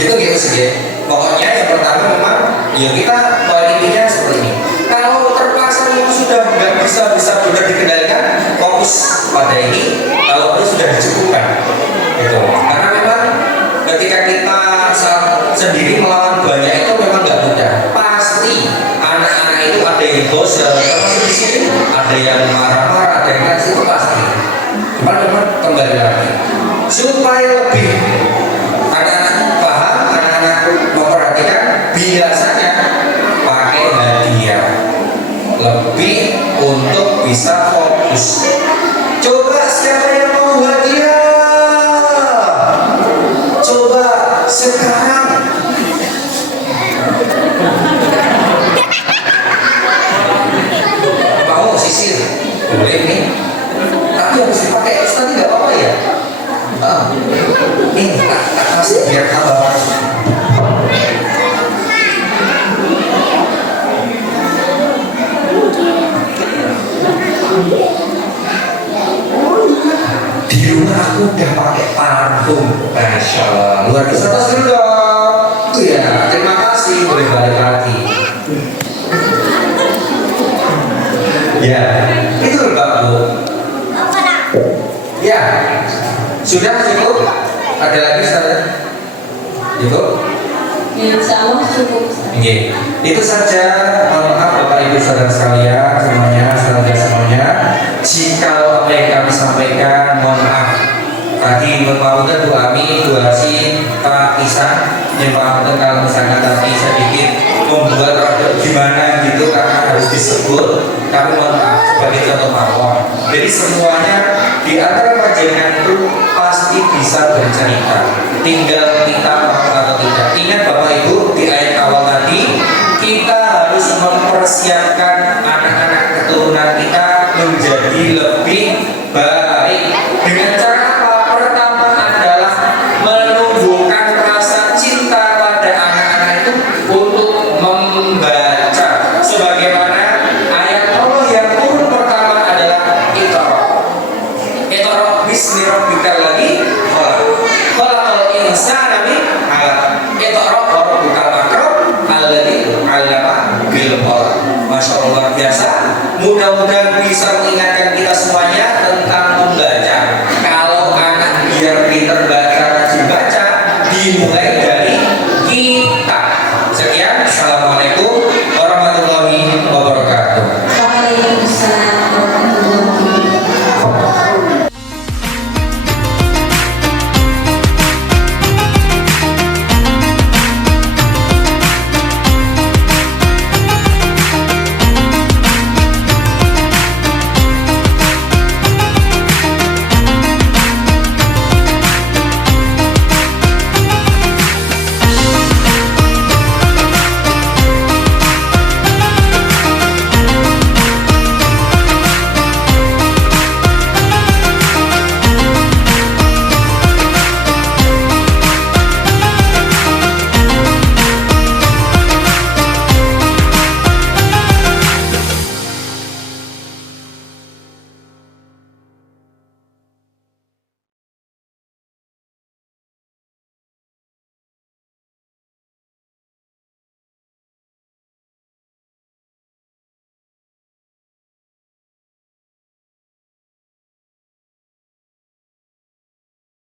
Gitu sih. Pokoknya yang pertama memang ya kita ini kalau perlu sudah dicukupkan gitu. Karena memang ketika kita sendiri melawan banyak itu memang nggak mudah. Pasti anak-anak itu ada yang bosan, termasuk di sini ada yang marah-marah, ada yang nangis, itu pasti. Cuman memang kembali lagi supaya lebih anak-anak paham, anak-anak memperhatikan, biasanya pakai hadiah lebih untuk bisa fokus. Coba siapa yang mau hadiah? Coba sekarang. Mau sisir? Boleh nih. Tapi harus dipakai Ustaz, tidak apa-apa ya? Ini tak kasih biar tambah. Di rumah aku udah pakai parfum, Masya Allah, luar biasa. Atas dulu dong. Ya, terima kasih, boleh balik lagi. Ya, itu Mbak Bu. Ya, sudah cukup. Ada lagi saja? Cukup? Insya Allah cukup. Oke, itu saja. Maaf Bapak Ibu saudara sekalian, semuanya. Jika apa yang kami sampaikan, mohon maaf. Tadi berpautan Bu Ami, Bu Asi, Pak Isan, yang berpautan kalau misalkan tadi sedikit membuat rada gimana gitu karena harus disebut. Kami mohon maaf sebagai contoh mawar. Jadi semuanya di antara panjenengan itu pasti bisa bercerita. Tinggal kita mau atau tidak. Ingat Bapak Ibu, di ayat awal tadi kita harus mempersiapkan anak-anak keturunan kita menjadi lebih baik. Dengan cara apa? Pertama adalah menumbuhkan rasa cinta pada anak-anak itu untuk membaca. Sebagaimana ayat Allah yang turun pertama adalah Iqra bismi rabbikal ladzi khalaqal insana min 'alaq. Iqra wa rabbukal akram alladzi 'allama bil qalam. Masya Allah, luar biasa. Mudah-mudahan bisa mengingatkan kita semuanya tentang membaca. Kalau anak biar pinter baca, rajin baca, dimulai